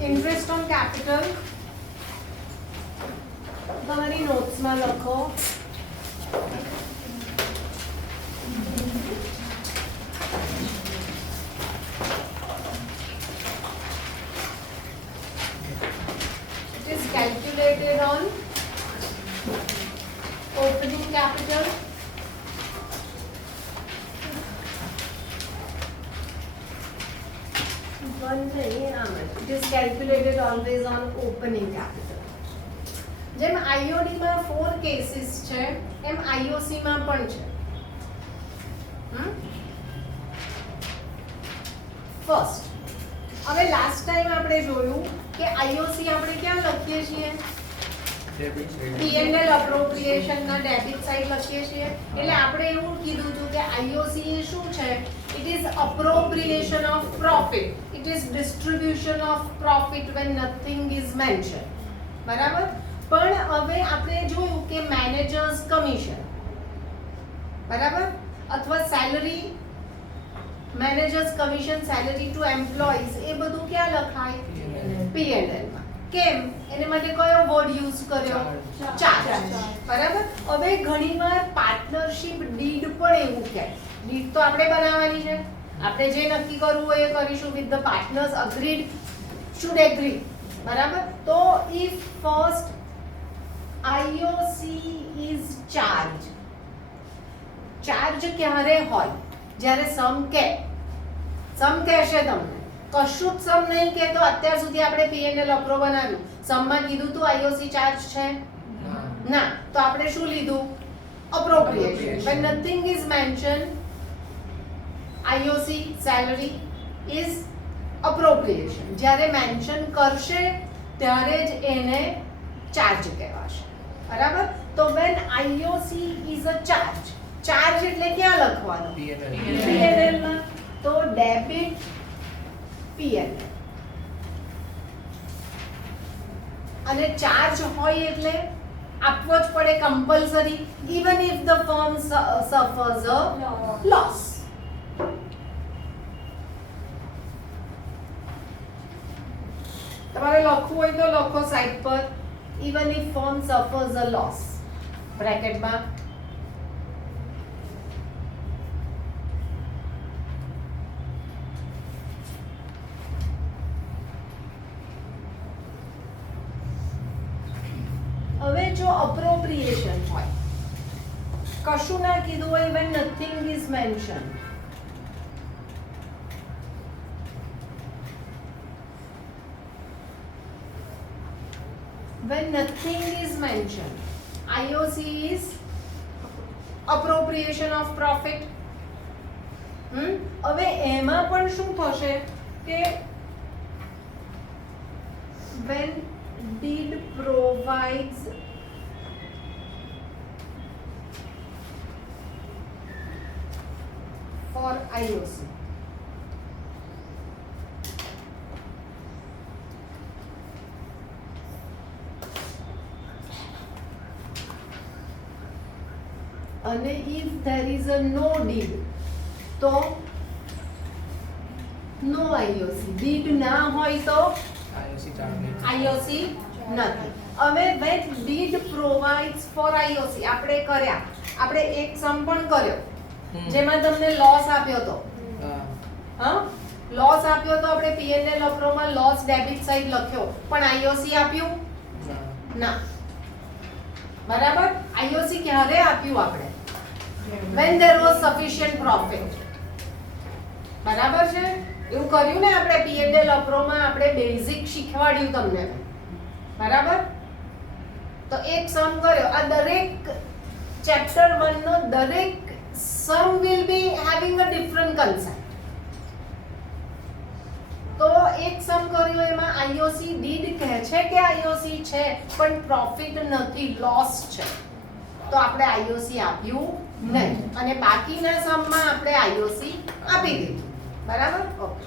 Interest on capital તમારી નોટ્સમાં લખો. It is calculated on opening capital. It is calculated always on opening capital. જેમ IOD માં 4 cases છે એમ IOC માં પણ છે. ફર્સ્ટ, હવે લાસ્ટ ટાઈમ આપણે જોયું કે IOC આપણે ક્યાં લખીએ છીએ? P&L અપ્રોપ્રિએશન ના ડેબિટ સાઈડ લખીએ છીએ. એટલે આપણે એવું કીધું હતું કે IOC એ શું છે? It is appropriation of profit. It is distribution of profit when nothing is mentioned. બરાબર? પણ હવે આપણે જોયું કે મેનેજર્સ કમિશન, બરાબર, અથવા salary, managers commission, salary to employees, એ બધું ક્યાં લખાય? P&L માં. કેમ? એને માટે કયો વર્ડ યુઝ કર્યો? ચાર્જ. બરાબર? હવે ઘણીવાર પાર્ટનરશિપ ડીડ પણ એવું કહે. ડીડ તો આપણે બનાવવાની છે, આપણે જે નક્કી કરવું હોય એ કરીશું. With the partners agreed should agree. બરાબર? તો if first IOC is charge. Charge ક્યારે હોય? જ્યારે સમ કહેશે તમને. કશું જ સમ નહીં કહેતો. અત્યાર સુધી આપણે P&L અપ્રો બનાવ્યું, સમમાં કીધું તું IOC ચાર્જ છે ના, તો આપણે શું લીધું? અપ્રોપ્રિએશન. when nothing is mentioned, IOC salary is appropriation. જ્યારે મેન્શન કરશે ત્યારે જ એને ચાર્જ કહેવાશે. બરાબર? તો when IOC is a charge, charge એટલે ક્યાં લખવાનો? P&L માં. તો ડેબિટ P&L. અને ચાર્જ હોય એટલે આપવો જ પડે compulsory, even if the firm suffers a loss. તમારે લખવું હોય તો લખો સાઈડ પર, even if firm suffers a loss, બ્રેકેટમાં. હવે જો અપ્રોપ્રિએશન હોય, કશું ના કીધું હોય, when nothing is mentioned, when nothing is mentioned, IOC is appropriation of profit. હવે એમાં પણ શું થશે કે when deed provides for IOC, અને if there is a no deed, તો no IOC. deed ના હોય તો IOC નથી. હવે when deed provides for IOC, આપણે કર્યા, આપણે એક સમ પણ કર્યો જેમાં તમને લોસ આપ્યો તો. લોસ આપ્યો તો આપણે P&L અપ્રોમાં લોસ ડેબિટ સાઈડ લખ્યો, પણ IOC આપ્યું ના. બરાબર? IOC ક્યારે આપ્યું આપણે? when there was sufficient profit. બરાબર છે? એવું કર્યું ને આપણે P&L અપ્રોમાં, આપણે બેઝિક શીખવાડ્યું તમને. બરાબર? તો એક સમ કર્યો. આ દરેક ચેપ્ટર 1 નો દરેક સમ will be having a different concept. તો એક સમ કર્યો એમાં IOC ડીડ કહે છે કે IOC છે, પણ પ્રોફિટ નથી, લોસ છે, તો આપણે IOC આપ્યું નહીં. અને બાકીના સમમાં આપણે IOC આપી દીધું. બરાબર? ઓકે.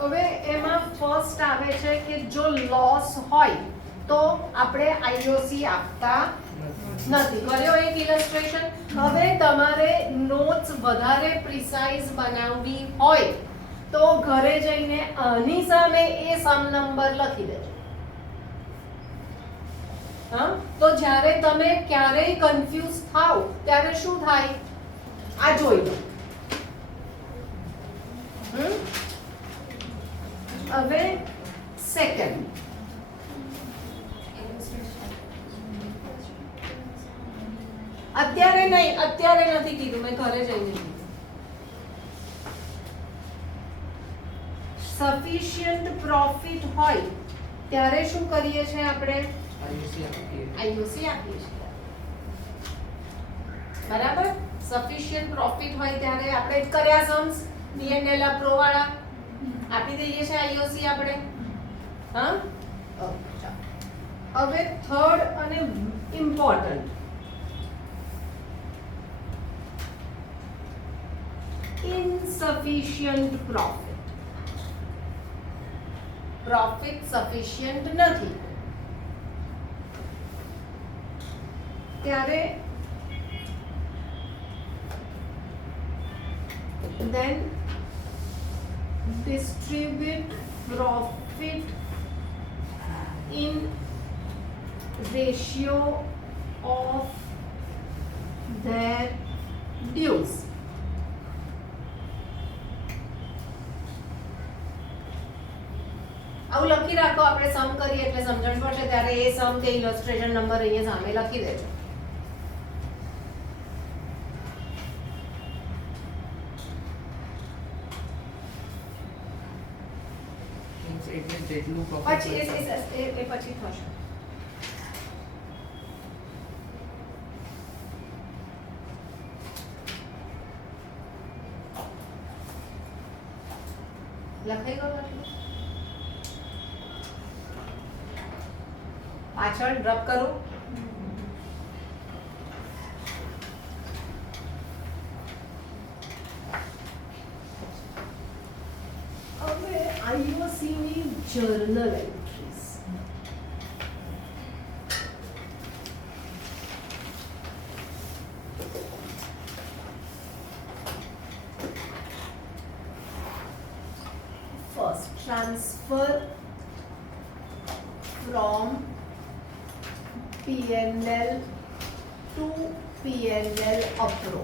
હવે એમાં ફર્સ્ટ આવે છે કે જો લોસ હોય તો આપણે IOC આપતા નથી. કર્યો એક ઇલસ્ટ્રેશન. હવે તમારે નોટ્સ વધારે પ્રિસાઇઝ બનાવવી હોય તો ઘરે જઈને આની સામે એ સમ નંબર લખી દેજો. હા, તો જ્યારે તમે ક્યારેય કન્ફ્યુઝ થાવ ત્યારે શું થાય આ જોઈ લો. હવે સેકન્ડ, અત્યારે નહીં, અત્યારે નથી કીધું, મેં ઘરે જઈને કીધું. સફિશિયન્ટ પ્રોફિટ હોય ત્યારે શું કરીએ છીએ આપણે? આઈઓસી આપીએ છીએ. બરાબર? સફિશિયન્ટ પ્રોફિટ હોય ત્યારે આપણે કર્યા સમ્સ પીએનએલ અપ્રો વાળા આપી દઈએ છીએ આઈઓસી આપણે. હા, ઓકે. હવે થર્ડ અને important, insufficient profit. Profit sufficient નથી ત્યારે then distribute profit in ratio of their dues. આવું લખી રાખો, આપણે સમ કરીએ એટલે સમજણ પડશે ત્યારે એ સમ કે ઇલસ્ટ્રેશન નંબર અહીંયા સામે લખી દેજો. પછી એ પછી થશે. લખાઈ ગયું આટલું? પાછળ ડ્રોપ કરું. હવે આઈઓસી ની journal entries. First, transfer from PNL to PNL અપ્રો.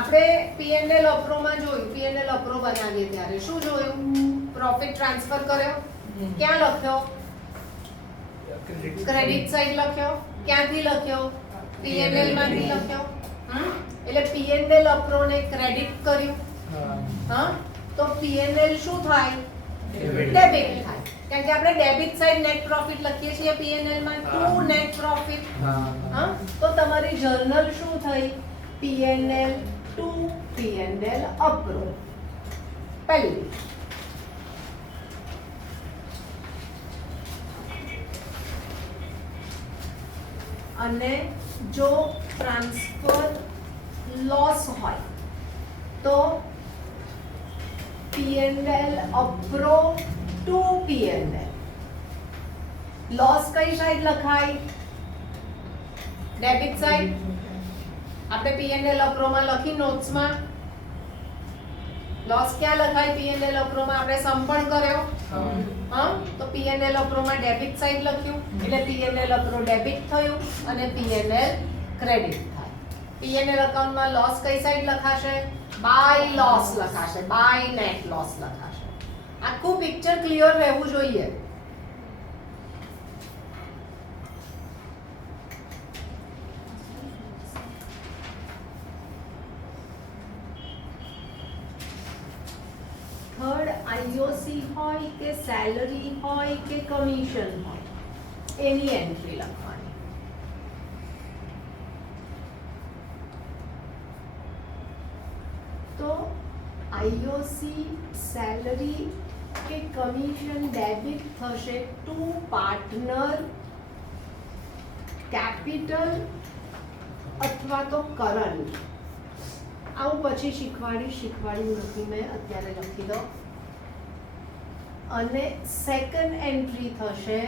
આપણે PNL અપ્રો માં જોયું, PNL અપ્રો બનાવીએ ત્યારે શું જોયું? પ્રોફિટ ટ્રાન્સફર કર્યો, ક્યાં લખ્યો? ક્રેડિટ સાઈડ લખ્યો. ક્યાંથી લખ્યો? PNL માંથી લખ્યો. એટલે PNL અપ્રો ને ક્રેડિટ કર્યું. હા, તો PNL શું થાય? ડેબિટ થાય. કારણ કે આપણે ડેબિટ સાઈડ નેટ પ્રોફિટ લખીએ છીએ પીએનએલ માં, ટુ નેટ પ્રોફિટ. હા, તો તમારી જર્નલ શું થઈ? P&L to P&L appro. પહેલી અને જો ટ્રાન્સફર લોસ હોય તો પીએનએલ અપ્રો ટુ પીએનએલ. લોસ કઈ સાઈડ લખાય? Debit side. આપણે પીએનએલ અપ્રો માં લખી નોટ્સ માં. લોસ ક્યાં લખાય? પીએનએલ અપ્રો માં આપણે સમ પણ કર્યો. હા, તો પીએનએલ અપ્રો માં ડેબિટ સાઈડ લખ્યું એટલે પીએનએલ અપ્રો ડેબિટ થયું અને પીએનએલ ક્રેડિટ થાય. પીએનએલ અકાઉન્ટ માં લોસ કઈ સાઈડ લખાશે? બાય લોસ લખાશે, બાય નેટ લોસ લખાશે. આખું પિક્ચર ક્લિયર રહેવું જોઈએ. થર્ડ, આઈઓસી હોય કે સેલરી હોય કે કમિશન હોય એની એન્ટ્રી લખવાની. તો આઈઓસી, સેલરી કે કમિશન ડેબિટ થશે ટુ પાર્ટનર, કેપિટલ અથવા તો કરંટ. આવું પછી શીખવાડી નથી મેં, અત્યારે લખી દો. અને સેકન્ડ એન્ટ્રી થશે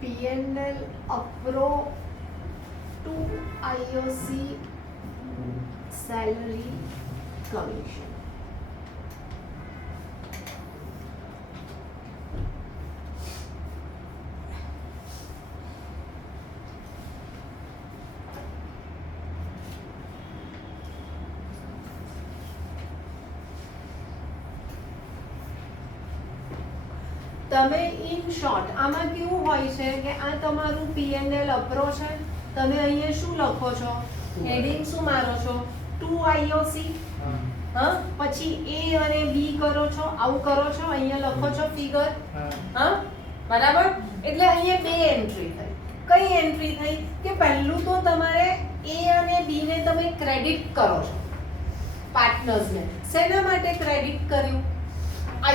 P&L અપ્રો to IOC salary commission. તમે ઇન શોર્ટ આમાં કેવું હોય છે કે આ તમારું P&L અપ્રો છે, તમે અહીંયા શું લખો છો, હેડિંગ શું મારો છો, 2 IOC, હા, પછી A અને B કરો છો, આવું કરો છો, અહીંયા લખો છો ફિગર, હા, બરાબર. એટલે અહીંયા બે એન્ટ્રી થઈ. કઈ એન્ટ્રી થઈ કે પહેલું તો તમારે A અને B ને તમે ક્રેડિટ કરો છો પાર્ટનર્સને. શેના માટે ક્રેડિટ કર્યું?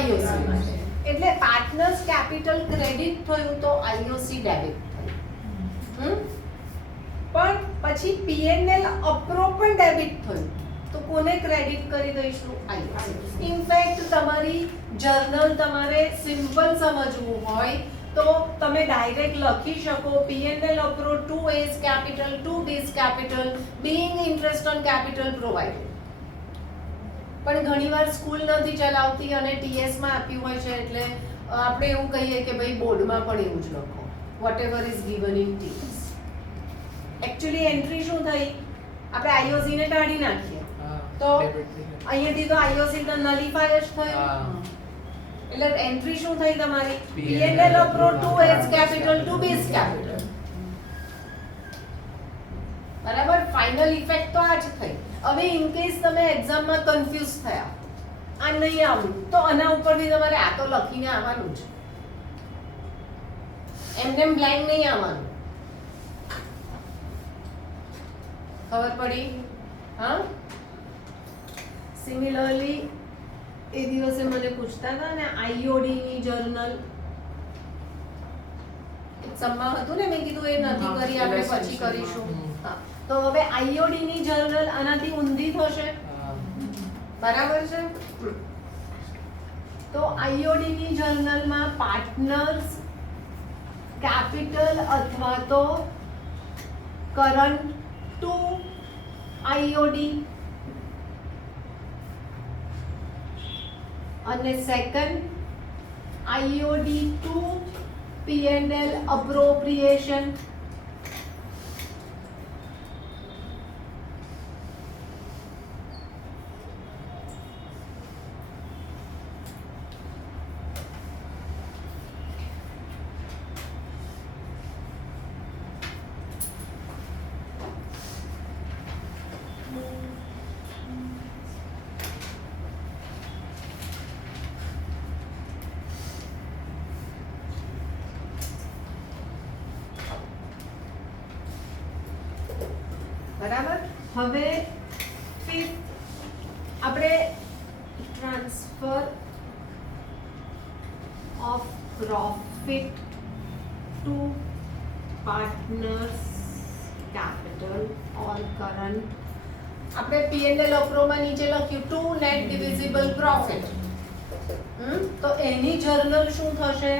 IOC માટે. એટલે પાર્ટનર્સ કેપિટલ ક્રેડિટ થયું તો IOC ડેબિટ થયું. પણ પછી P&L અપ્રો પણ ડેબિટ થયું તો કોને ક્રેડિટ કરી દઈશું? IOC. ઇનફેક્ટ તમારી જર્નલ તમારે સિમ્પલ સમજવું હોય તો તમે ડાયરેક્ટ લખી શકો P&L appro to A's capital to B's capital being interest on capital provided. પણ ઘણીવાર સ્કૂલ નથી ચલાવતી અને TS માં આપ્યું હોય છે એટલે આપણે એવું કહીએ કે ભાઈ બોર્ડમાં પણ એવું જ લખો, whatever is given in TS. Actually entry શું થઈ? આપણે IOC ને કાઢી નાખીએ તો અહીંયાથી તો IOC તો નલિફાય જ થયું. એટલે એન્ટ્રી શું થઈ તમારી? P&L appro to A's capital to B's capital. બરાબર. ફાઇનલ ઇફેક્ટ તો આ જ થઈ. હવે ઇન કેસ તમે એક્ઝામમાં કન્ફ્યુઝ થયા, આ નહીં આવ્યું તો આના ઉપરથી તમારે આ તો લખીને આવવાનું છે, એમને બ્લેન્ક નહીં આવવાનું. ખબર પડી? હા. સિમિલરલી એ દિવસે મને પૂછતા હતા ને IOD ની જર્નલ એક્ઝામમાં હતું ને, મેં કીધું એ નથી કરી, આપણે પછી કરીશું. હા, તો હવે IOD ની જર્નલ આનાથી ઊંધી થશે, બરાબર છે? તો IOD ની જર્નલમાં પાર્ટનર્સ કેપિટલ અથવા તો કરંટ ટુ IOD અને second IOD to P&L appropriation. બરાબર. હવે આપણે transfer of profit to partners capital or current. આપણે P&L અપ્રોમાં નીચે લખ્યું ટુ નેટ ડિવિઝિબલ પ્રોફિટ. તો એની જર્નલ શું થશે?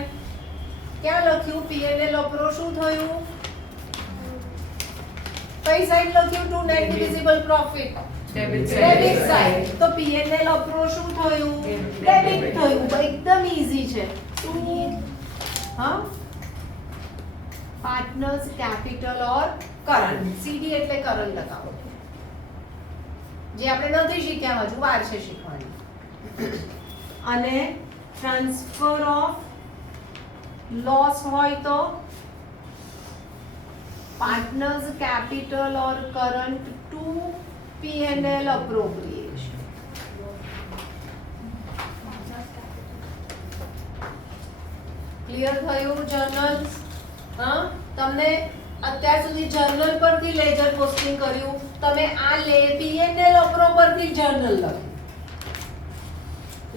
ક્યાં લખ્યું? P&L અપ્રો શું થયું? કઈ સાઈડ લખ્યું? Two net divisible profit, debit side. તો P&L અપ્રો શું થયું? ડેબિટ થયું. એકદમ ઈઝી છે. ટુ હા partners capital or current. CD એટલે કરંટ લગાવો, જે આપણે નથી શીખ્યા, હજુ વાર છે શીખવાની. અને ટ્રાન્સફર ઓફ લોસ હોય તો partners capital or current to P&L appropriation. Clear થયું જર્નલ્સ? હા, તમને અત્યાર સુધી જર્નલ પરથી લેજર પોસ્ટિંગ કર્યું, તમે આ P&L અપ્રો પરથી જર્નલ લખ્યું.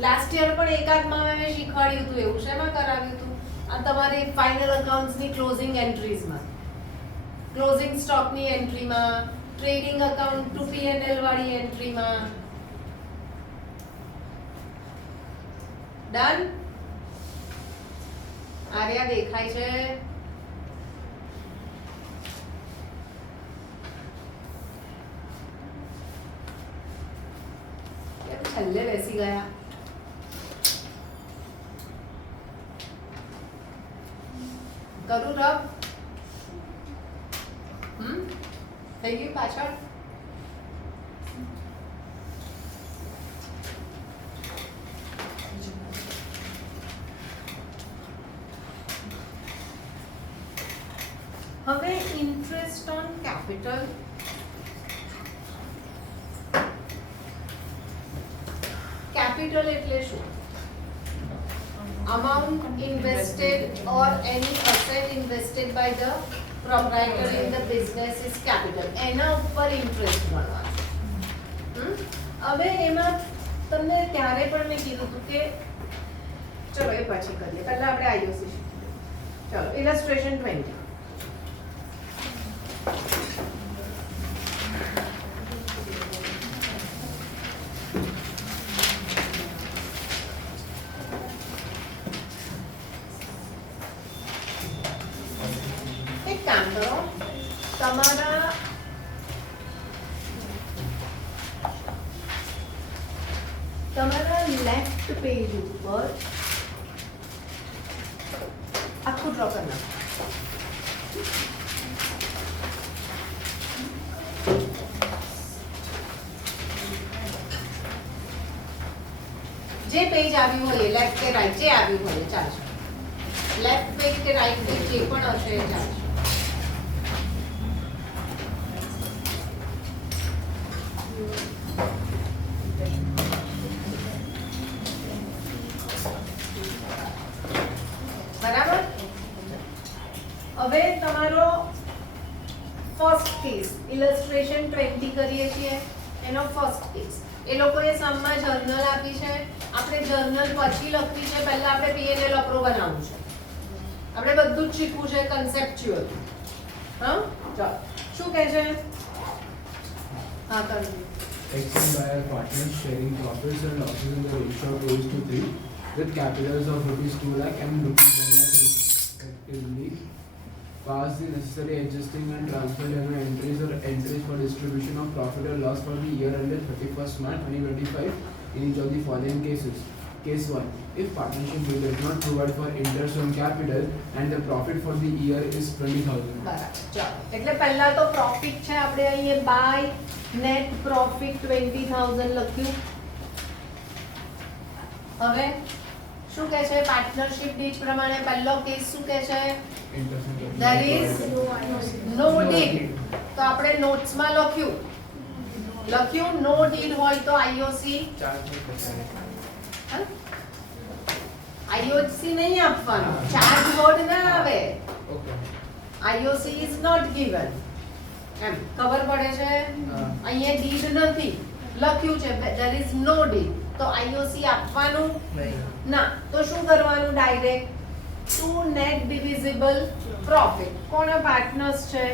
લાસ્ટ યર પણ એકાદમાં મેં શીખવાડ્યું હતું. એવું શેમાં કરાવ્યું હતું? આ તમારી ફાઇનલ અકાઉન્ટ્સની ક્લોઝિંગ એન્ટ્રીઝમાં, ક્લોઝિંગ સ્ટોકની એન્ટ્રીમાં, ટ્રેડિંગ અકાઉન્ટ ટુ P&L વાળી એન્ટ્રીમાં. ડન? આર્યા દેખાય છે? છેલ્લે બેસી ગયા. કરું રબ? થઈ ગયું પાછળ? હવે ઇન્ટરેસ્ટ ઓન કેપિટલ. કેપિટલ એટલે શું? amount invested or any asset invested by the proprietor in the business is capital. એના ઉપર ઇન્ટરેસ્ટ ગણવાનો. હવે એમાં તમને ક્યારે પણ મેં કીધું હતું કે ચલો એ પછી કરીએ, પહેલા આપણે આઈઓસી શીખીએ. ચલો ઇલસ્ટ્રેશન 20. તમારા લેફ્ટ પેજ ઉપર આખું ડ્રો કરી નાખો. જે પેજ આવ્યું હોય લેફ્ટ કે રાઈટ, જે આવ્યું હોય ચાલશે. લેફ્ટ પેજ કે રાઈટ પેજ જે પણ હશે એ ચાલશે. બરાબર? હવે તમારો ફર્સ્ટ કેસ ઇલસ્ટ્રેશન 20 કરીએ છીએ, એનો ફર્સ્ટ કેસ. એ લોકોએ સમમાં જર્નલ આપી છે, આપણે જર્નલ પછી લખવી છે. પહેલા આપણે P&L અપ્રો બનાવવું છે, આપણે બધું જ શીખવું છે કન્સેપ્ચ્યુઅલ. હા ચાલો શું કહે છે? હા કરજો. Extended by our partners sharing profits and losses in the ratio of 2:3 with capitals of rupees 2 lakh and rupees 1 lakh respectively. Pass the necessary adjusting and transfer journal entries or entries for distribution of profit or loss for the year ended 31st March 2025 in each of the following cases. Case 1. If partnership does not provide for interest on capital and the profit for the year is 20,000. બરાબર. ચાલો એટલે પહેલા તો profit છે, આપણે અહીંયા by net profit 20,000 લખ્યું. હવે શું કહે છે? પાર્ટનરશિપ ડીડ પ્રમાણે પહેલો કેસ શું કહે છે? There is no deed. તો આપણે નોટ્સ માં લખ્યું નો deed હોય તો આઈઓસી નહીં આપવાનું. ચાર્જ વર્ડ ના આવે. IOC is not given. એમ ખબર પડે છે? અહીંયા deed નથી લખ્યું છે, there is no deed. તો આઈઓસી આપવાનું ના. તો શું કરવાનું? Direct to net divisible profit. કોના પાર્ટનર્સ છે?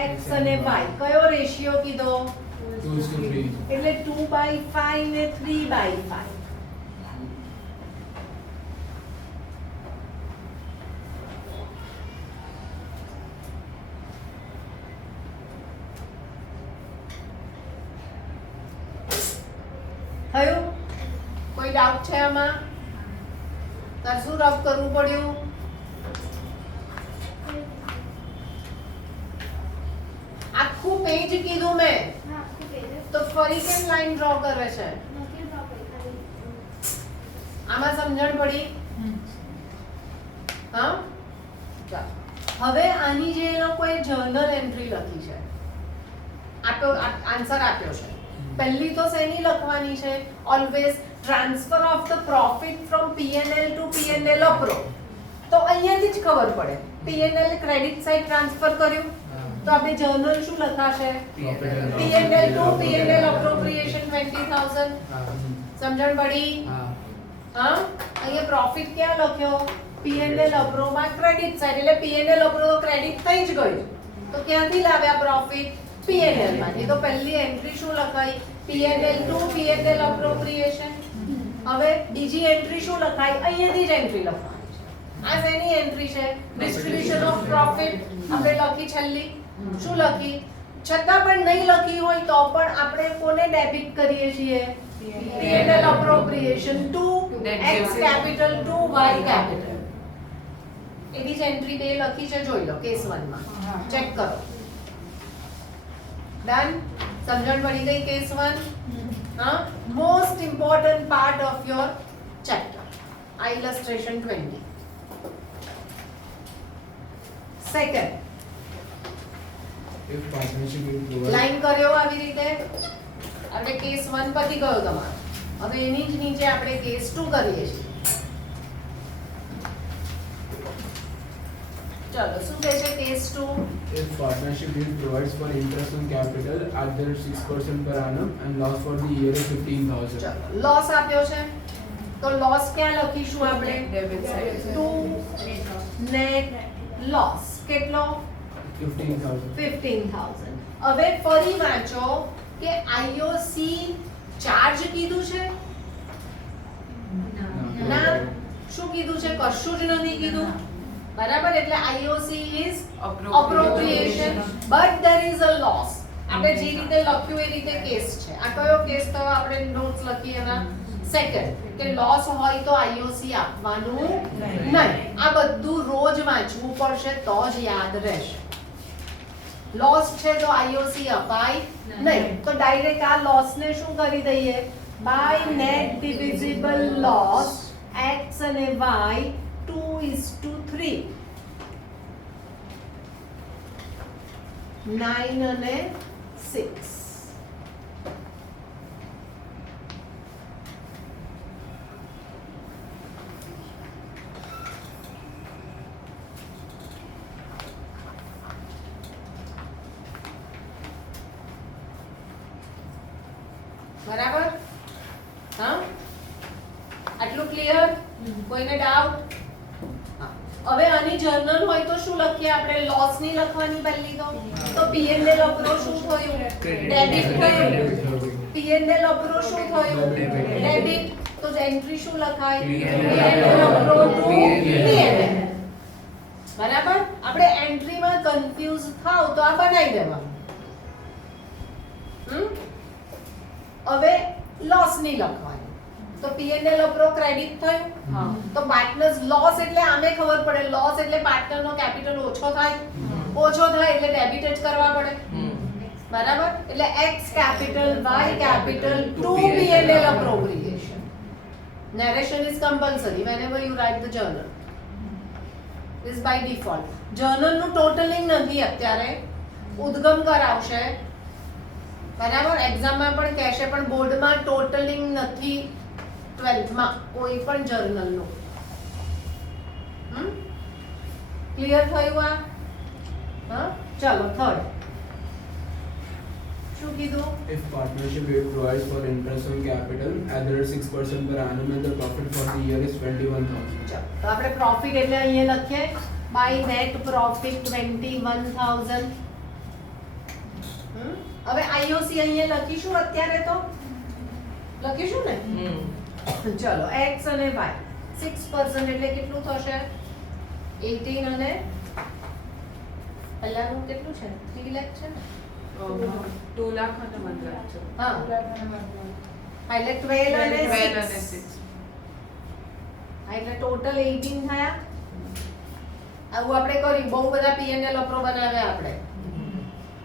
x અને y. કયો રેશિયો કીધો? 2:3. એટલે 2/5 ને 3/5. થયું? કોઈ ડાઉટ છે આમાં? તાર શું રબ કરવું પડ્યું? આખું પેજ કીધું મેં તો ફરી કેમ લાઈન ડ્રો કરે છે? આમાં સમજણ પડી? હા ચાલો. હવે આની જે એ લોકોએ જર્નલ એન્ટ્રી લખી છે, આન્સર આપ્યો છે. પહેલી તો શેની લખવાની છે? Always transfer of the profit from P&L to P&L appro. તો અહીંયાથી જ ખબર પડે. P&L ક્રેડિટ સાઇડ ટ્રાન્સફર કર્યું તો આપણે જર્નલ શું લખાશે? P&L to P&L અપ્રોપ્રિએશન 20,000. સમજણ પડી? હા. અહીંયા પ્રોફિટ ક્યાં લખ્યો? P&L અપ્રો માં ક્રેડિટ સાઇડ, એટલે P&L અપ્રો ક્રેડિટ થઈ જ ગયું. તો ક્યાંથી લાવ્યા પ્રોફિટ? P&L માંથી. તો પહેલી એન્ટ્રી શું લખાઈ? P&L to P&L અપ્રોપ્રિએશન. હવે બીજી એન્ટ્રી શું લખાઈ? અહીંયાથી જ એન્ટ્રી લખવાની છે. આ શેની એન્ટ્રી છે? Distribution of profit. આપણે લખી છેલ્લી શું લખી? છતાં પણ નહીં લખી હોય તો પણ આપણે કોને ડેબિટ કરીએ છીએ? P&L capital appropriation to Net X debit. capital to Y capital. એની જ એન્ટ્રી 2 લખી છે, જોઈ લો કેસ 1 માં. ચેક કરો. ડન? સમજણ પડી ગઈ કેસ 1? હા, most important part of your chapter. આ illustration 20. Second, If partnership will provide line કર્યો આવી રીતે. આપણે કેસ 1 પતી ગયો તમારો. હવે એની જ નીચે આપણે કેસ 2 કરીએ છીએ. ચલો, શું કહે છે case 2? if partnership deal provides for interest on capital at the 6% per annum and loss for the year is 15,000. ચલો, લોસ આપ્યો છે તો લોસ ક્યાં લખીશું આપણે? Debit side. Two net loss કેટલો? 15,000. 15,000. હવે ફરી વાંચો કે IOC ચાર્જ કીધું છે? ના. શું કીધું છે? કશું જ નથી કીધું. બરાબર, એટલે IOC is appropriation but there is a loss. આપણે જે રીતે લખ્યું એ રીતે કેસ છે. આ કયો કેસ થયો? આપણે નોટ્સ લખીએ એના. સેકન્ડ, કે લોસ હોય તો IOC આપવાનું નહીં. આ બધું રોજ વાંચવું પડશે તો જ યાદ રહેશે. લોસ છે તો IOC અપાય નહીં, તો ડાયરેક્ટ આ લોસ ને શું કરી દઈએ? By net divisible loss x અને y 2:3, 9 અને 6. બરાબર? હા, આટલું ક્લિયર? કોઈને ડાઉટ? હવે આની જર્નલ હોય તો શું લખીએ આપણે? લોસ ની લખવાની પહેલી તો P&L અપ્રો શું થયું? ડેબિટ થયું. P&L અપ્રો શું થયું? ડેબિટ. તો એન્ટ્રી શું લખાય? P&L appro two P&L. બરાબર? આપણે એન્ટ્રીમાં કન્ફ્યુઝ થાવ તો આ બનાવી દેવાનું. હવે લોસ ની લખવાની તો P&L અપ્રો ક્રેડિટ થયું. તો પાર્ટનર્સ લોસ એટલે આમે ખબર પડે, લોસ એટલે પાર્ટનર નો કેપિટલ ઓછો થાય. ઓછો થાય એટલે ડેબિટ જ કરવા પડે. બરાબર? એટલે X capital Y capital to P&L appropriation. Narration is compulsory whenever you write the journal. This by default. journal નું ટોટલિંગ નથી અત્યારે, ઉદ્ગમ કરાવશે. બરાબર? એક્ઝામમાં પણ કહેશે, પણ બોર્ડમાં ટોટલિંગ નથી 12th માં કોઈ પણ જર્નલ નું. ક્લિયર થયું આ? હા, ચાલો થર્ડ. શું કીધું? If partnership deal provides for interest on capital at the 6% per annum and the profit for the year is 21,000. ચાલો, તો આપણે પ્રોફિટ એટલે અહીંયા લખીએ બાય નેટ પ્રોફિટ 21,000. હવે IOC અહીંયા લખીશું અત્યારે તો લખીશું ને. ચલો, x અને y 6% એટલે કેટલું થશે? 18 અને પહેલાનું કેટલું છે? 3 લાખ છે ને? 2 લાખ અને 1 લાખ છે. હા, એટલે 12 અને 12 અને 6. 6. એટલે ટોટલ 18 થયા. આવું આપણે કર્યું, બહુ બધા P&L અપ્રો બનાવ્યા આપણે.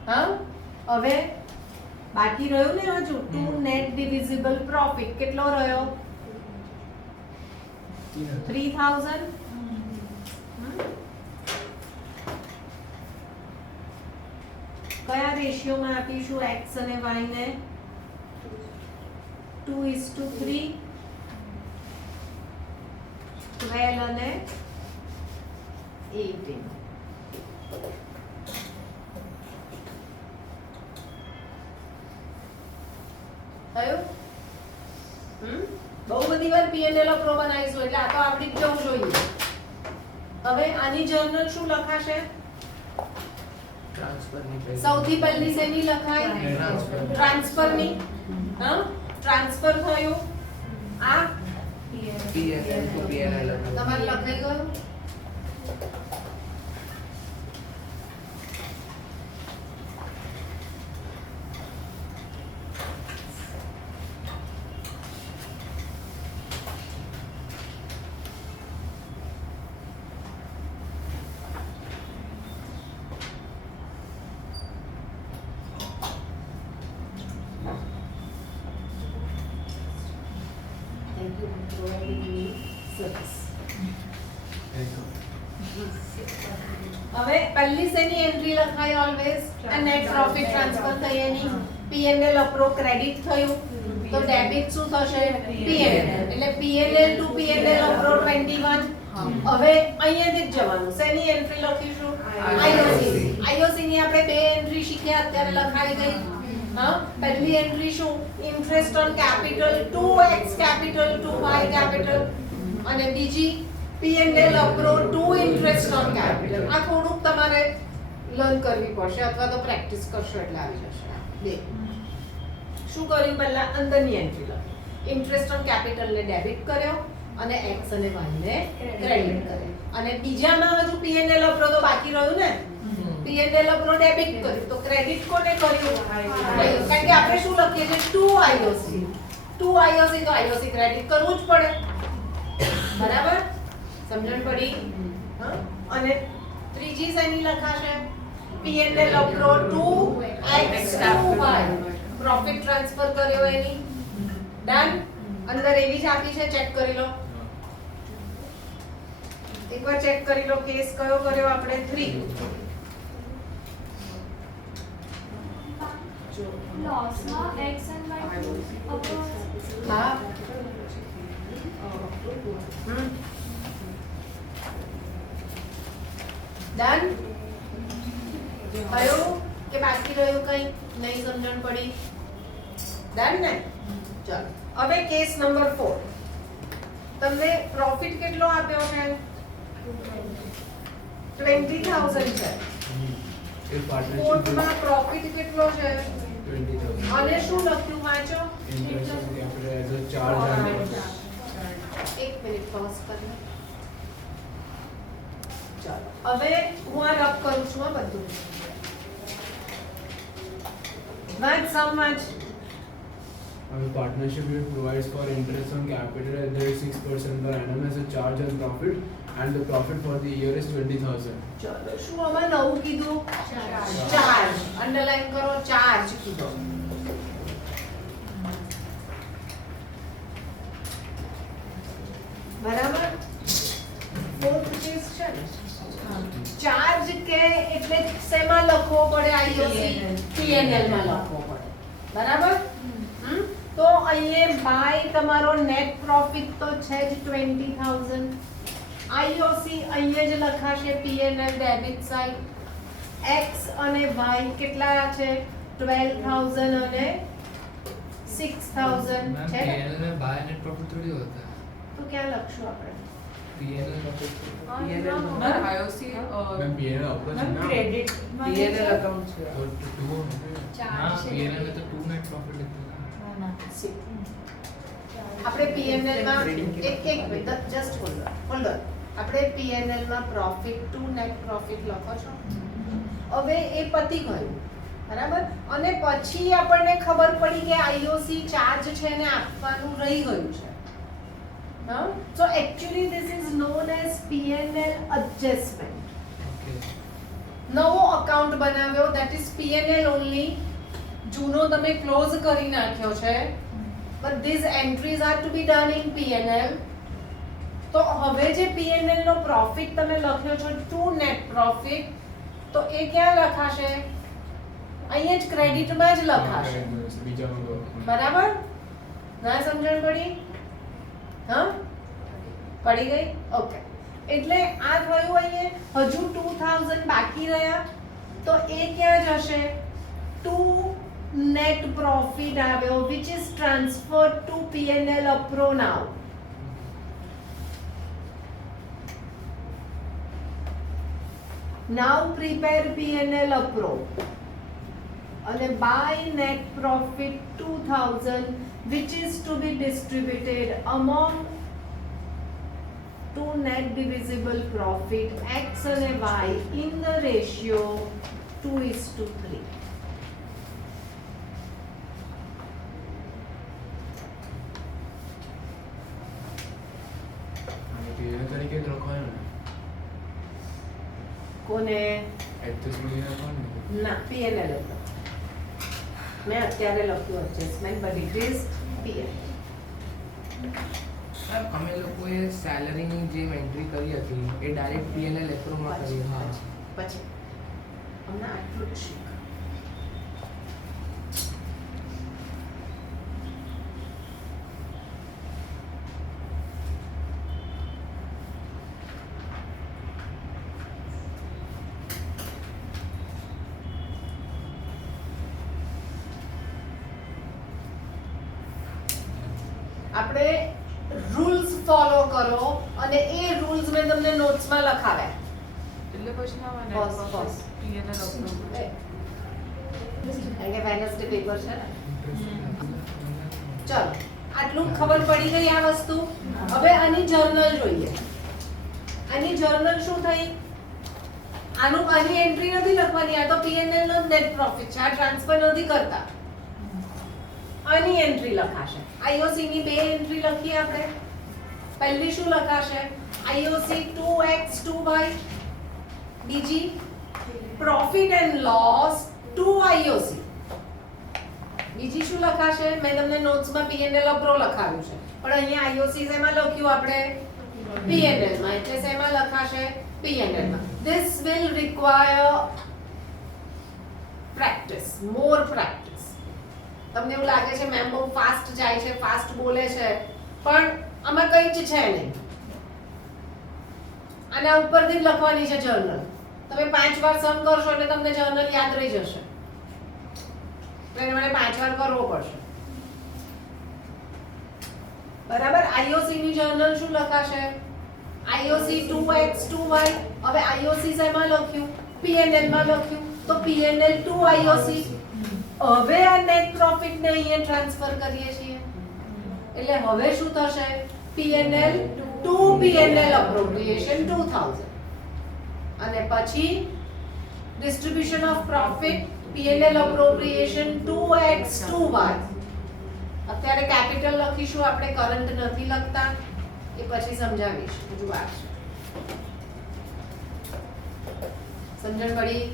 હા, હવે બાકી રહ્યું ને હજુ ટુ નેટ ડિવિઝિબલ પ્રોફિટ કેટલો રહ્યો? 3,000. કયા રેશિયોમાં આપીશું x અને y ને? 2:3, 12 અને 18. થયું? બહુ બધી વાર P&L અપ્રો બનાવીશું એટલે આ તો આવડી જ જવું જોઈએ. હવે આની જર્નલ શું લખાશે? સૌથી પહેલી શેની લખાય? ટ્રાન્સફરની. હા, ટ્રાન્સફર થયું. આ તમારે લખાઈ ગયું? providing me service. હવે પહેલી શેની એન્ટ્રી લખાય ઓલવેઝ આ નેટ પ્રોફિટ ટ્રાન્સફર થઈ એની P&L અપ્રો ક્રેડિટ થયું તો ડેબિટ શું થશે P&L એટલે P&L ટુ P&L અપ્રો 21 હવે અહીંયાથી જ જવાનું શેની એન્ટ્રી લખીશું IOC ની આપણે બે એન્ટ્રી શીખ્યા અત્યારે લખાઈ ગઈ હા પહેલી એન્ટ્રી શું interest on capital 2x capital 2y capital અને બીજી P&L appro to interest on capital આ થોડુંક તમારે લર્ન કરવી પડશે અથવા તો પ્રેક્ટિસ કરશો એટલે આવી જશે બે શું કર્યું પહેલા અંદરની એન્ટ્રી લખી ઇન્ટરેસ્ટ ઓન કેપિટલ ને ડેબિટ કર્યો અને x અને y ને ક્રેડિટ કર્યો અને બીજામાં હજુ P&L અપ્રો તો બાકી રહ્યું ને P&L અપ્રો ડેબિટ કર્યું તો ક્રેડિટ કોને કર્યું કારણ કે આપણે શું લખીએ છીએ 2 IOC તો IOC ક્રેડિટ કરવું જ પડે બરાબર સમજણ પડી હા અને ત્રીજી શેની લખાશે P&L અપ્રો 2x 2y profit transfer કર્યો એની ડન અંદર એવી જ આપી છે ચેક કરી લો એકવાર ચેક કરી લો કેસ કયો કર્યો આપણે 3 Loss માં x and y upwards. હા ડન કયો કે બાકી રહ્યું કઈ નહીં સમજણ પડી ડન ને ચાલો હવે કેસ નંબર 4 તમને પ્રોફિટ કેટલો આપ્યો છે 20000 છે If partnership કોર્ટમાં પ્રોફિટ કેટલો છે is 20,000. અને શું લખ્યું વાંચો Interest on capital as a charge and cost. એક મિનિટ પોઝ કરી ચાલો હવે હું આ રબ કરું છું આ બધું વાંચ સમજ Our partnership unit provides for interest on capital at the 6% per annum as a charge on profit, and the profit for the year is 20,000. ચાલો શું આમાં નવું કીધું ચાર્જ અંડરલાઈન કરો ચાર્જ કીધો બરાબર ફોર્થ કેસ છે ને ચાર્જ કે એટલે શેમાં લખવો પડે IOC P&L માં લખવો પડે બરાબર તો અહીંયા બાય તમારો નેટ પ્રોફિટ તો છે જ 20000 IOC અહીંયા જ લખાશે P&L ડેબિટ સાઈડ x અને y કેટલા છે 12000 અને 6000 मैम છે ને? पीएनएल में बाय नेट प्रॉफिट थोड़ी होता है તો ક્યાં લખશું આપણે पीएनएल में तो IOC Ma'am, P&L approach है ना? क्रेडिट P&L अकाउंट છે तो टू हाँ पीएनएल में तो टू नेट प्रॉफिट लिखते हैं આપણે P&L માં એક મિનિટ જસ્ટ હોલ્ડ આપણે P&L માં પ્રોફિટ ટુ નેટ પ્રોફિટ લખો છો હવે એ પતી ગયું બરાબર અને પછી આપણને ખબર પડી કે IOC ચાર્જ છે ને આપવાનું રહી ગયું છે હા so actually this is known as P&L adjustment okay નવો અકાઉન્ટ બનાવ્યો ધેટ ઇઝ P&L ઓન્લી જૂનો તમે ક્લોઝ કરી નાખ્યો છે but these entries are to be done in P&L તો હવે જે P&L નો પ્રોફિટ તમે લખ્યો છો ટુ નેટ પ્રોફિટ તો એ ક્યાં લખાશે અહીંયા જ ક્રેડિટમાં જ લખાશે બીજામાં તો બરાબર ના સમજણ પડી હા પડી ગઈ ઓકે એટલે આ થયું અહીંયા હજુ 2000 બાકી રહ્યા તો એ ક્યાં જશે ટુ net profit આવ્યો which is transferred to P&L appro now now prepare P&L appro અને by net profit 2000 which is to be distributed among two net divisible profit x and y in the ratio 2:3 P&L તરીકે જ લખવાનું ને કોને adjustment લખવાનું ને ના P&L હતો મેં અત્યારે લખ્યું adjustment but it is P&L અમે લોકોએ સેલરીની જે એન્ટ્રી કરી હતી એ ડાયરેક્ટ પીએનએલ એપ્રુવમાં કરી હતી. હા. પછી હમણાં આટલું જ શીખ. આપણે રૂલ્સ ફોલો કરો અને એ રૂલ્સ મેં તમને નોટ્સમાં લખાવ્યા. એટલે પછી આમાં બસ, net બસ. profit P&L approve. કારણ કે વેનસડે પેપર છે ને. ચલો આટલું ખબર પડી ગઈ આ વસ્તુ. હવે આની જર્નલ જોઈએ. આની જર્નલ શું થઈ? આની એન્ટ્રી નથી લખવાની. આ તો પીએનએલ નો નેટ પ્રોફિટ છે. આ ટ્રાન્સફર નથી કરતા. આની એન્ટ્રી લખાશે. આઈઓસી ની બે એન્ટ્રી લખીએ આપણે. પહેલી શું લખાશે? IOC 2x2y. બીજી પ્રોફિટ એન્ડ લોસ 2IOC. બીજી શું લખાશે? મેં તમને નોટ્સમાં પીએનએલ અપ્રો લખાવ્યું છે, પણ અહીંયા આઈઓસી શેમાં લખ્યું આપણે? પીએનએલ માં. એટલે શેમાં લખાશે? પીએનએલ માં. This will require practice, more practice. તમને એવું લાગે છે મેમ બહુ ફાસ્ટ જાય છે, ફાસ્ટ બોલે છે, પણ આમાં કંઈ જ છે નહીં. આના ઉપરથી જ લખવાની છે જર્નલ. તમે 5 વાર સમ કરશો એટલે તમને જર્નલ યાદ રહી જશે. એટલે મને 5 વાર કરવો પડશે. બરાબર. આઈઓસી ની જર્નલ શું લખાશે? IOC 2x2y. હવે આઈઓસી શેમાં લખ્યું? પીએનએલ માં લખ્યું. તો પીએનએલ 2IOC. હવે આ નેટ પ્રોફિટ ને અહીંયા ટ્રાન્સફર કરીએ છીએ. એટલે હવે શું થશે? P&L to P&L appropriation 2000. અને પછી distribution of profit P&L appropriation 2x2y. અત્યારે કેપિટલ લખીશું આપણે, કરંટ નથી લખતા. એ પછી સમજાવીશ. હજુ વાર છે. સમજણ પડી?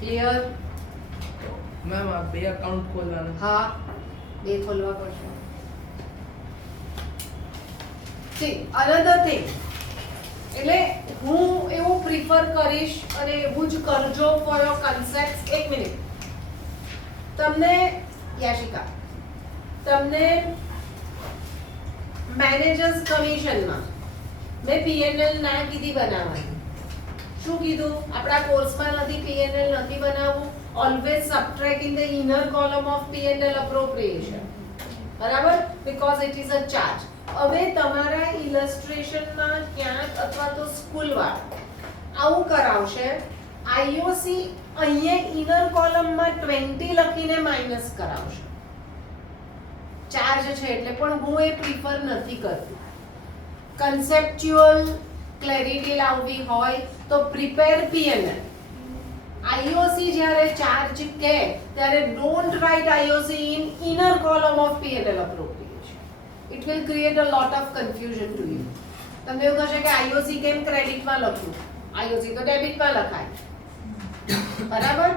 ક્લિયર? મેમ આ બે અકાઉન્ટ ખોલવાના. હા, બે ખોલવા પડશે. See, another thing. એટલે હું એવું પ્રિફર કરીશ અને એવું જ કરજો for your concepts. એક મિનિટ. તમને યાશિકા, તમને મેનેજર્સ કમિશનમાં મેં પીએનએલ ના કીધી બનાવવાની. શું કીધું? આપણા કોર્સમાં નથી પીએનએલ નથી બનાવવું. Always subtract in the inner column of P&L appropriation. બરાબર? Because it is a charge. હવે તમારા ઇલસ્ટ્રેશનમાં ક્યાંક અથવા તો સ્કૂલવાળા આવું કરાવશે. આઈઓસી અહીંયા ઇનર કોલમમાં 20 લખીને માઇનસ કરાવશે. ચાર્જ છે એટલે, પણ હું એ પ્રિફર નથી કરતી. કન્સેપ્ચ્યુઅલ ક્લેરિટી લાવવી હોય તો પ્રિપેર પીએનએલ. આઈઓસી જ્યારે ચાર્જ કે ત્યારે don't write IOC in inner column of P&L appropriation. It will create a lot of confusion to you. તમને એવું થશે કે આઈઓસી કેમ ક્રેડિટમાં લખ્યું? આઈઓસી તો ડેબિટમાં લખાય. બરાબર?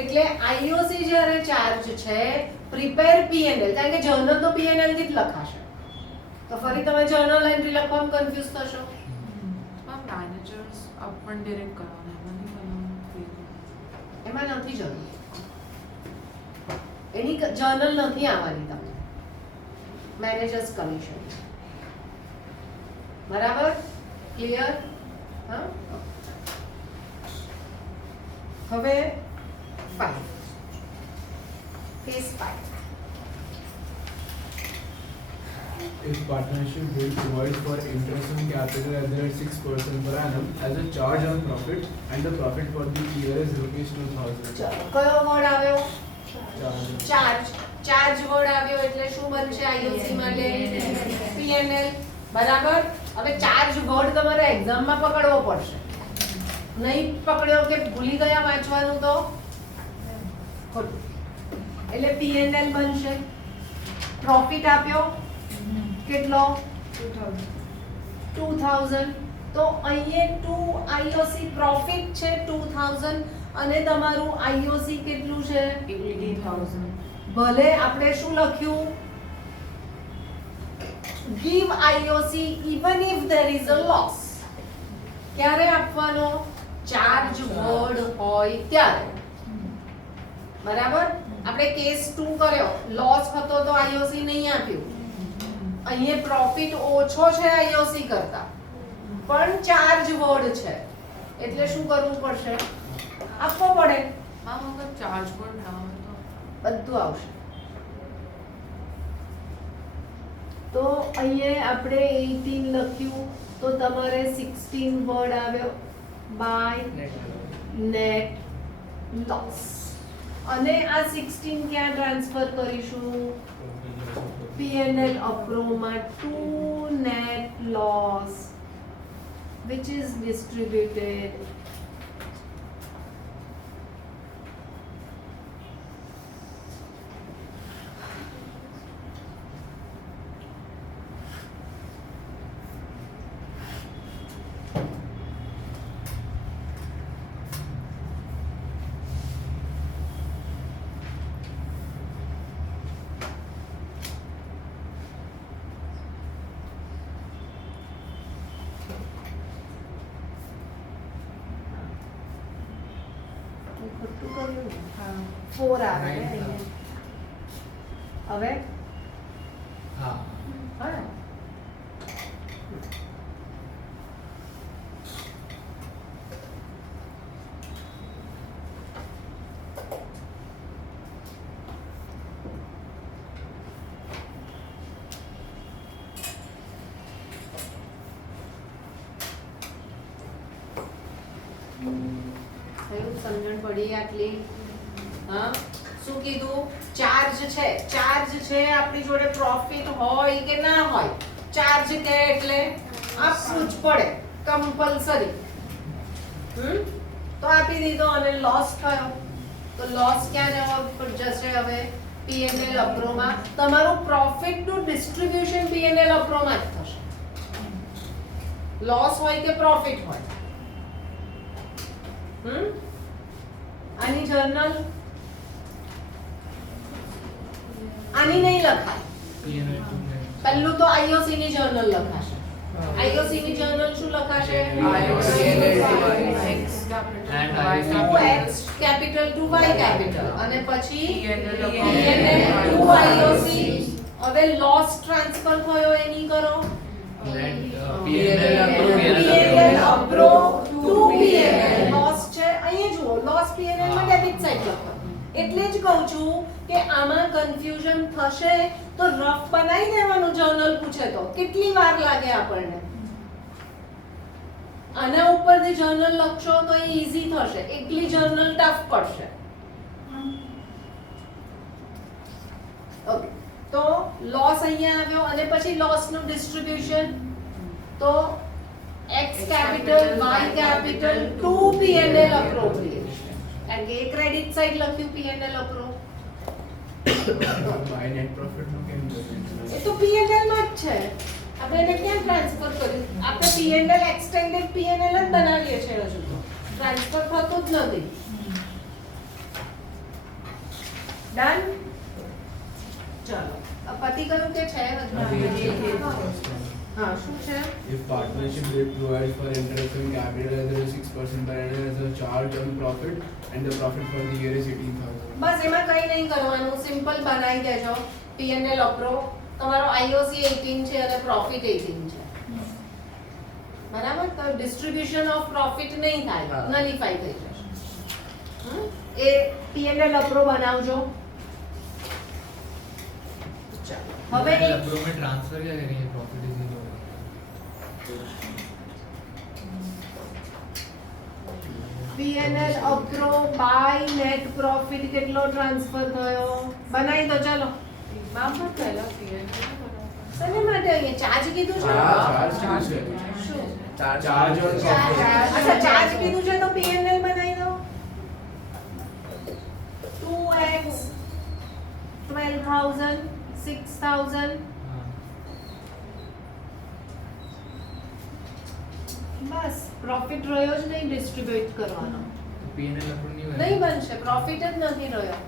એટલે આઈઓસી જ્યારે ચાર્જ છે પ્રિપેર પીએનએલ, કારણ કે જર્નલ તો પીએનએલ થી જ લખાશે. તો ફરી તમે જર્નલ એન્ટ્રી લખવામાં કન્ફ્યુઝ થશો. મેનેજર્સ અપન ડિરેક્ટ કરવાના. એમાં નથી જરૂર. એની જર્નલ નથી આવવાની તમને. Managers commission. બરાબર? ક્લિયર? હા. હવે 5. Phase 5. If partnership will provide for interest on capital at the rate 6% per annum as a charge on profit and the profit for the year is rupees 2000. ચલો, કયો word આવ્યો? Charge. Charge. Charge word આવ્યો એટલે શું બનશે IOC માટે? P&L. બરાબર? હવે ચાર્જ વર્ડ તમારે એક્ઝામમાં પકડવો પડશે. નહીં પકડ્યો કે ભૂલી ગયા વાંચવાનું તો ખોટું. એટલે પીએનએલ બનશે. પ્રોફિટ આપ્યો કેટલો? 2000. તો અહીંયા 2 આઈઓસી પ્રોફિટ છે 2000 અને તમારું આઈઓસી કેટલું છે? 80,000. ભલે આપણે શું લખ્યું? give IOC even if there is a loss. ક્યારે આપવાનો? ચાર્જ વર્ડ હોય ત્યારે. બરાબર? આપણે કેસ 2 કર્યો, લોસ હતો તો IOC નહીં આપ્યું. અહીંયા પ્રોફિટ ઓછો છે IOC કરતા, પણ ચાર્જ વર્ડ છે, એટલે શું કરવું પડશે? આપવો પડે. હા મગર ચાર્જ પણ ના હોય તો બધું આવશે. તો અહીંયા આપણે 18 લખ્યું તો તમારે 16 વર્ડ આવ્યો બાય નેટ લોસ. અને આ 16 ક્યાં ટ્રાન્સફર કરીશું? P&L અપ્રોમાં to net loss which is distributed ખોટું કર્યું ને? હા 4 આવે ને અહીંયા. હવે હા હા થયું? સમજણ પડી આટલી? હા શું કીધું? ચાર્જ છે, ચાર્જ છે આપણી જોડે, પ્રોફિટ હોય કે ના હોય, ચાર્જ કે એટલે આપવું જ પડે કમ્પલસરી. તો આપી દીધો અને લોસ થયો તો લોસ ક્યાં જશે? હવે P&L અપ્રોમાં. તમારું પ્રોફિટ નું ડિસ્ટ્રીબ્યુશન P&L અપ્રોમાં જ થશે, લોસ હોય કે પ્રોફિટ હોય. આની જર્નલ આની નહીં લખાય. P&L 2 net. પહેલું તો IOC ની જર્નલ લખાશે. IOC ની જર્નલ શું લખાશે? And 2x capital to y capital અને પછી P&L to IOC. હવે લોસ ટ્રાન્સફર થયો એની કરો. Net, P&L અપ્રો to P&L. Loss છે અહીંયા જુઓ, લોસ P&L માં ડેબિટ સાઈડ લખો. એટલે જ કહું છું કે આમાં કન્ફ્યુઝન થશે તો રફ બનાવી દેવાનું. જર્નલ પૂછે તો કેટલી વાર લાગે આપણને? આના ઉપરથી જર્નલ લખશો તો એ ઈઝી થશે, એકલી જર્નલ ટફ પડશે. ઓકે, તો લોસ અહીંયા આવ્યો અને પછી લોસ નું ડિસ્ટ્રીબ્યુશન. તો x capital y capital to P&L appropriation. કારણ કે એ ક્રેડિટ સાઈડ લખ્યું P&L appro. By net profit નું કેમ એ તો P&L માં જ છે. આપણે એને ક્યાં ટ્રાન્સફર કર્યું? આપણે P&L એક્સટેન્ડેડ P&L જ બનાવીએ છીએ, હજુ તો ટ્રાન્સફર થતું જ નથી. ડન? ચાલો પતિ કયું કે છે? હા શું છે? If partnership rate provides for interest on capital either 6% per annum as a charge on profit and the profit for the year is 18,000. બસ એમાં કંઈ નહીં કરવાનું, સિમ્પલ બનાવી દેજો. P&L અપ્રો તમારો IOC 18 છે અને પ્રોફિટ 18 છે, બરાબર? તો ડિસ્ટ્રીબ્યુશન ઓફ પ્રોફિટ નહીં થાય, નલિફાઈ થઈ જશે. એ P&L અપ્રો બનાવજો. ચાલો હવે P&L अप्रो में ट्रांसफर क्या करेंगे? Profit is zero. P&L appro by net profit કેટલો ટ્રાન્સફર થયો? બનાવી દો. ચાલો શેને માટે અહીંયા ચાર્જ કીધું છે? ચાર્જ છે. શું ચાર્જ on profit. અચ્છા, ચાર્જ કીધું છે તો P&L બનાવી દો. 2x 12,000 6,000. हाँ. બસ પ્રોફિટ રહ્યો જ નહીં ડિસ્ટ્રીબ્યુટ કરવાનો. तो P&L अप्रो नहीं નહીં બનશે, પ્રોફિટ જ નથી રહ્યો.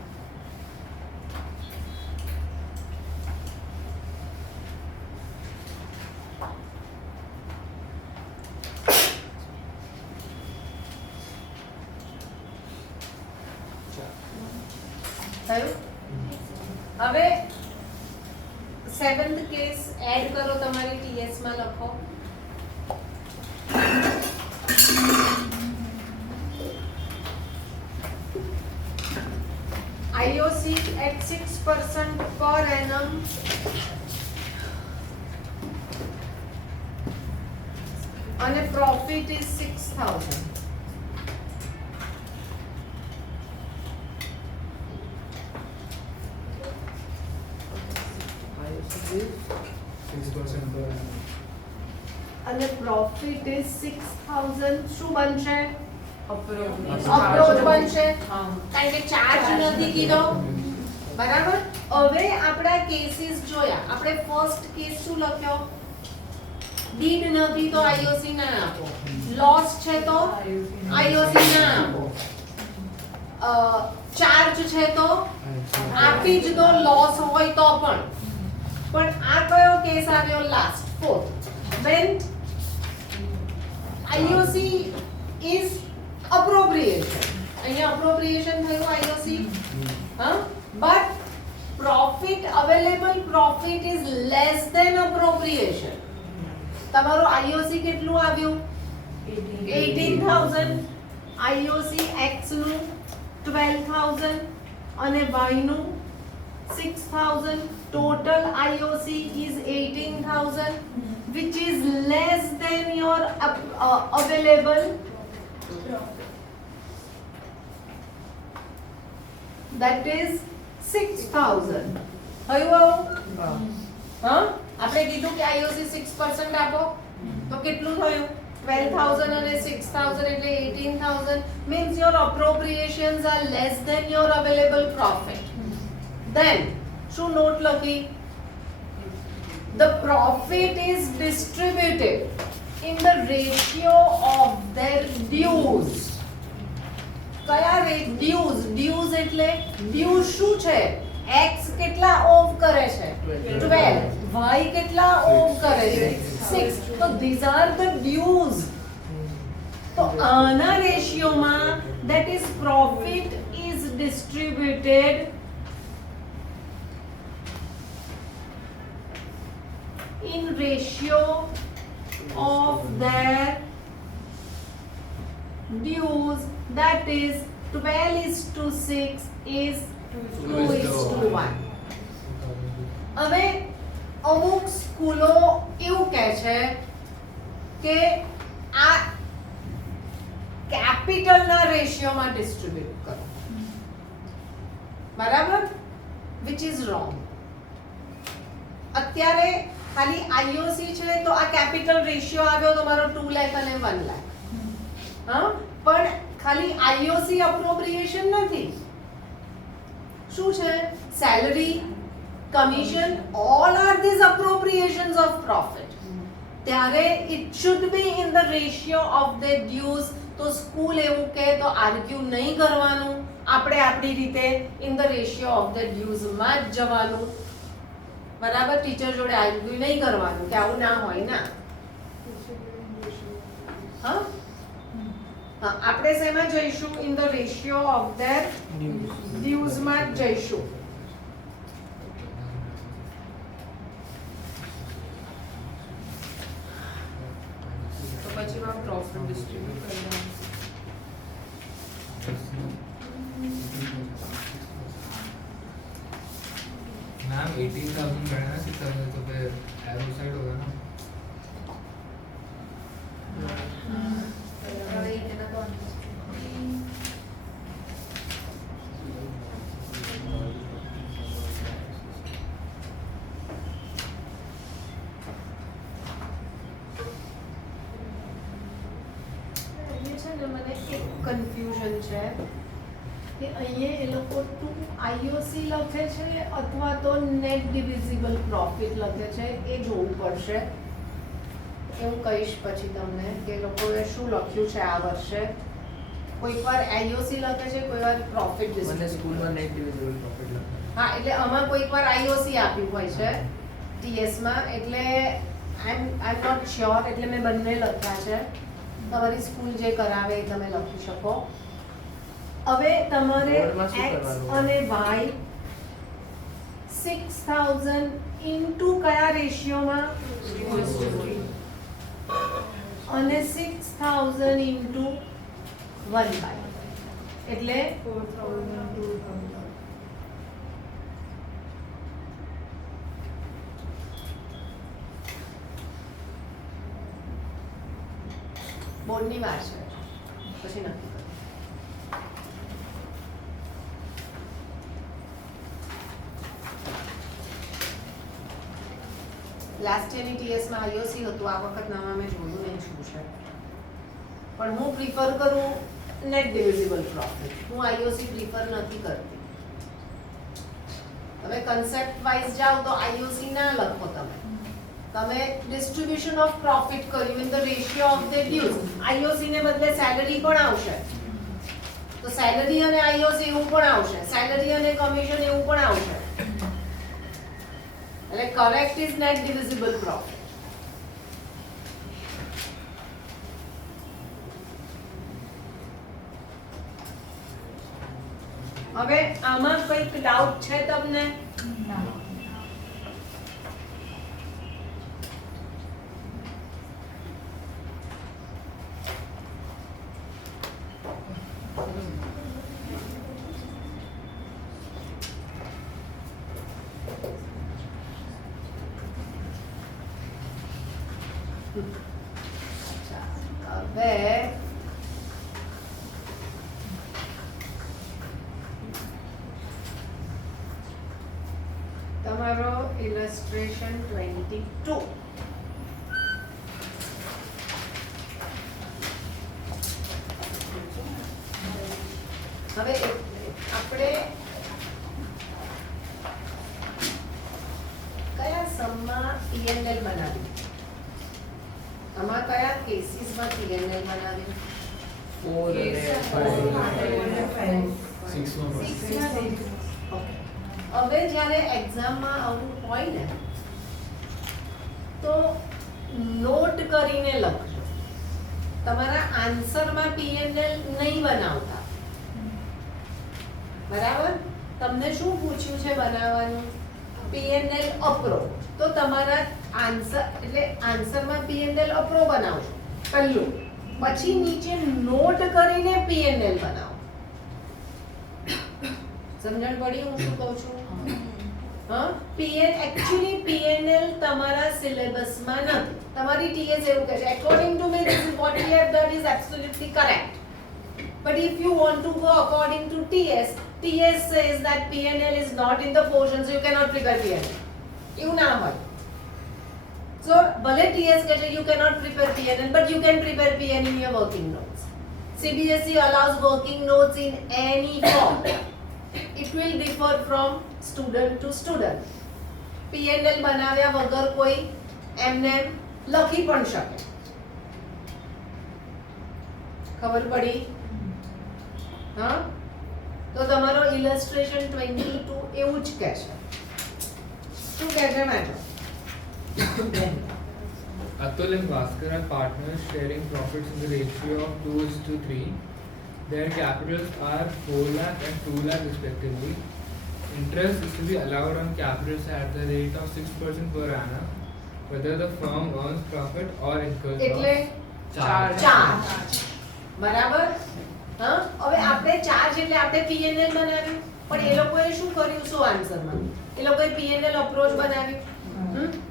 થયું? હવે 7th કેસ એડ કરો તમારી TS માં લખો. IOC at 6% per annum અને profit is 6,000. અને profit is 6,000 શું બનશે? અપ્રોચ બનશે કારણ કે ચાર્જ નથી કીધો, બરાબર. હવે આપણા કેસીસ જોયા. આપણે ફર્સ્ટ કેસ શું લખ્યો? ડીડ નથી તો IOC ના આપો, લોસ છે તો IOC ના આપો, ચાર્જ છે તો આપી જ દો, લોસ હોય તો પણ આ કયો કેસ આવ્યો? Last, fourth, when IOC is appropriation. અહીંયા appropriation થયું IOC, હા, but profit, available profit is less than appropriation. તમારું IOC કેટલું આવ્યું? 18,000. IOC X નું 12,000 અને Y નું 6,000. Total IOC is 18,000, which is less than your available profit. That is 6,000. થયું આવું? હા, આપણે કીધું કે IOC 6% આપો તો કેટલું થયું? 12,000 અને 6,000 એટલે 18,000. means your appropriations are less than your available profit. Then શું નોટ લખી? The profit is distributed in the ratio of their dues. કયા રેટ? dues. dues એટલે dues શું છે? X કેટલા ઓવ કરે છે? 12. Y કેટલા ઓવ કરે છે? 6. તો these are the dues. તો આના રેશિયોમાં that is profit is distributed in ratio of their dues, that is 12:6 is 2:1. હવે અમુક સ્કૂલો એવું કહે છે કે આ કેપિટલના રેશિયોમાં ડિસ્ટ્રીબ્યુટ કરો, બરાબર, which is wrong. અત્યારે ખાલી IOC છે તો આ કેપિટલ રેશિયો આવ્યો તમારો 2 લાખ અને 1 લાખ, હા, પણ ખાલી IOC અપ્રોપ્રિએશન નથી. શું છે? Salary, commission, all are these appropriations of profit. ત્યારે it should be in the ratio of the dues. તો સ્કૂલ એવું કહે તો આર્ગ્યુ નહીં કરવાનું, આપણે આપણી રીતે in the ratio of the dues માં જ જવાનું, બરાબર. ટીચર જોડે આર્ગ્યુ નહીં કરવાનું કે આવું ના હોય ના. હા, આપણે શેમાં જઈશું? In the ratio of their dues માં જ જઈશું. તો પછી માં પ્રોફિટ ડિસ્ટ્રીબ્યુટ કરવાનું. मैम 18,000 का है ना 6,000 तो फिर एरो साइड होगा ना. મને એક કન્ફ્યુઝન છે કે અહીંયા એ લોકો IOC લખે છે અથવા તો નેટ ડિવિઝિબલ પ્રોફિટ લખે છે, એ જોવું પડશે. એ હું કહીશ પછી તમને કે લોકોએ શું લખ્યું છે આ વર્ષે. કોઈક વાર IOC લખે છે, કોઈ વાર પ્રોફિટ મને ડિસ્ટ્રીબ્યુટ. સ્કૂલમાં નેટ ડિવિઝિબલ પ્રોફિટ લખે. હા, એટલે આમાં કોઈક વાર IOC આપ્યું હોય છે TS માં, એટલે આઈ એમ નોટ શ્યોર, એટલે મેં બંને લખ્યા છે. તમારી સ્કૂલ જે કરાવે એ તમે લખી શકો. હવે તમારે બોર્ડમાં શું x કરવાનું? અને y 6000 ઇન્ટુ કયા રેશિયોમાં અને 6000 ઇન્ટુ 1/, એટલે 4000 બોર્ડની વાર છે પછી નક્કી કરો. લાસ્ટ યરની ટીએસમાં આઈઓસી હતું, આ વખત નવા મેં જોયું નહીં શું છે, પણ હું પ્રિફર કરું નેટ ડિવિઝિબલ પ્રોફિટ. હું આઈઓસી પ્રિફર નથી કરતી. તમે કન્સેપ્ટ વાઇઝ જાઓ તો આઈઓસી ના લખો. તમે ડિસ્ટ્રીબ્યુશન ઓફ પ્રોફિટ કર્યું in the ratio of the dues. IOC ને બદલે સેલરી પણ આવશે, તો સેલરી અને આઈઓસી એવું પણ આવશે, સેલરી અને કમિશન એવું પણ આવશે. એટલે correct is net divisible profit. હવે આમાં કંઈક ડાઉટ છે તમને? હવે તમારો ઇલસ્ટ્રેશન 22. હવે આપણે કયા સમમાં પીએનએલ બનાવ્યું? આમાં કયા કેસીસમાં પીએનએલ બનાવ્યું? 4 અને 5. ઓકે. હવે જ્યારે એક્ઝામમાં આવું હોય ને તો નોટ કરીને લખજો. તમારા આન્સરમાં પીએનએલ નહીં બનાવતા, બરાબર? તમને શું પૂછ્યું છે બનાવવાનું? પીએનએલ અપ્રો. તો તમારા આન્સર એટલે આન્સરમાં પીએનએલ અપ્રો બનાવજો પહેલું, પછી નીચે નોટ કરીને પીએનએલ બનાવો. સમજણ પડી હું શું કહું છું? હા, એકચ્યુઅલી પીએનએલ તમારા સિલેબસમાં નથી. તમારી ટીએસ એવું કહે છે according to me this is what we have done is absolutely correct, but if you want to go according to TS says that PNL is not in the portion, so you cannot prepare PNL. એવું ના હોય. So ભલે TS કહે છે you cannot prepare PNL, but you can prepare PN in your working notes. CBSE allows working notes in any form. It will differ from student to student. PNL બનાવ્યા વગર કોઈ એમને લખી પણ શકે. ખબર પડી? હા, તો તમારો ઇલસ્ટ્રેશન 22 એવું જ કહે છે. શું કહે છે madam? Atul and Bhaskar are partners sharing profits in the ratio of 2:3. Their capitals are 4 lakh and 2 lakh respectively. Interest is to be allowed on capitals at the rate of 6% per annum, whether the firm earns profit or incurs એટલે charge. Charge. બરાબર? હા, હવે આપણે charge એટલે આપણે P&L બનાવ્યું, પણ એ લોકોએ શું કર્યું? શું આન્સરમાં એ લોકોએ પીએનએલ અપ્રોચ બનાવ્યું.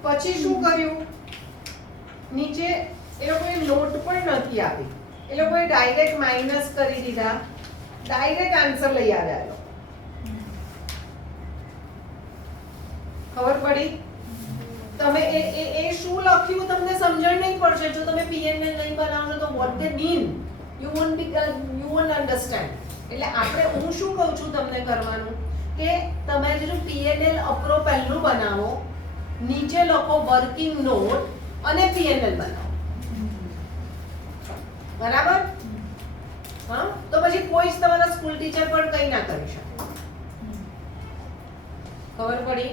પછી શું કર્યું? નીચે એ લોકોએ નોટ પણ નથી આપી, એ લોકોએ ડાયરેક્ટ માઇનસ કરી દીધા, ડાયરેક્ટ આન્સર લઈ આવ્યા એ લોકો. ખબર પડી? તમે એ શું લખ્યું તમને સમજણ નહીં પડશે જો તમે પીએનએલ નહીં બનાવો તો what they mean you want understand. એટલે આપણે હું શું કહું છું તમને કરવાનું કે તમે જે પીએનએલ અપ્રો પહેલું બનાવો, નીચે લખો વર્કિંગ નોટ અને પીએનએલ બનાવો. બરાબર? હા, તો પછી કોઈ જ તમારા સ્કૂલ ટીચર પણ કંઈ ના કરી શકે. ખબર પડી?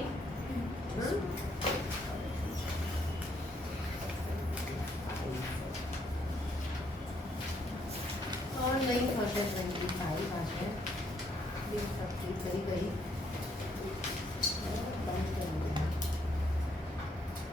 નહીં થશે 25 પાસે. તકલીફ થઈ ગઈ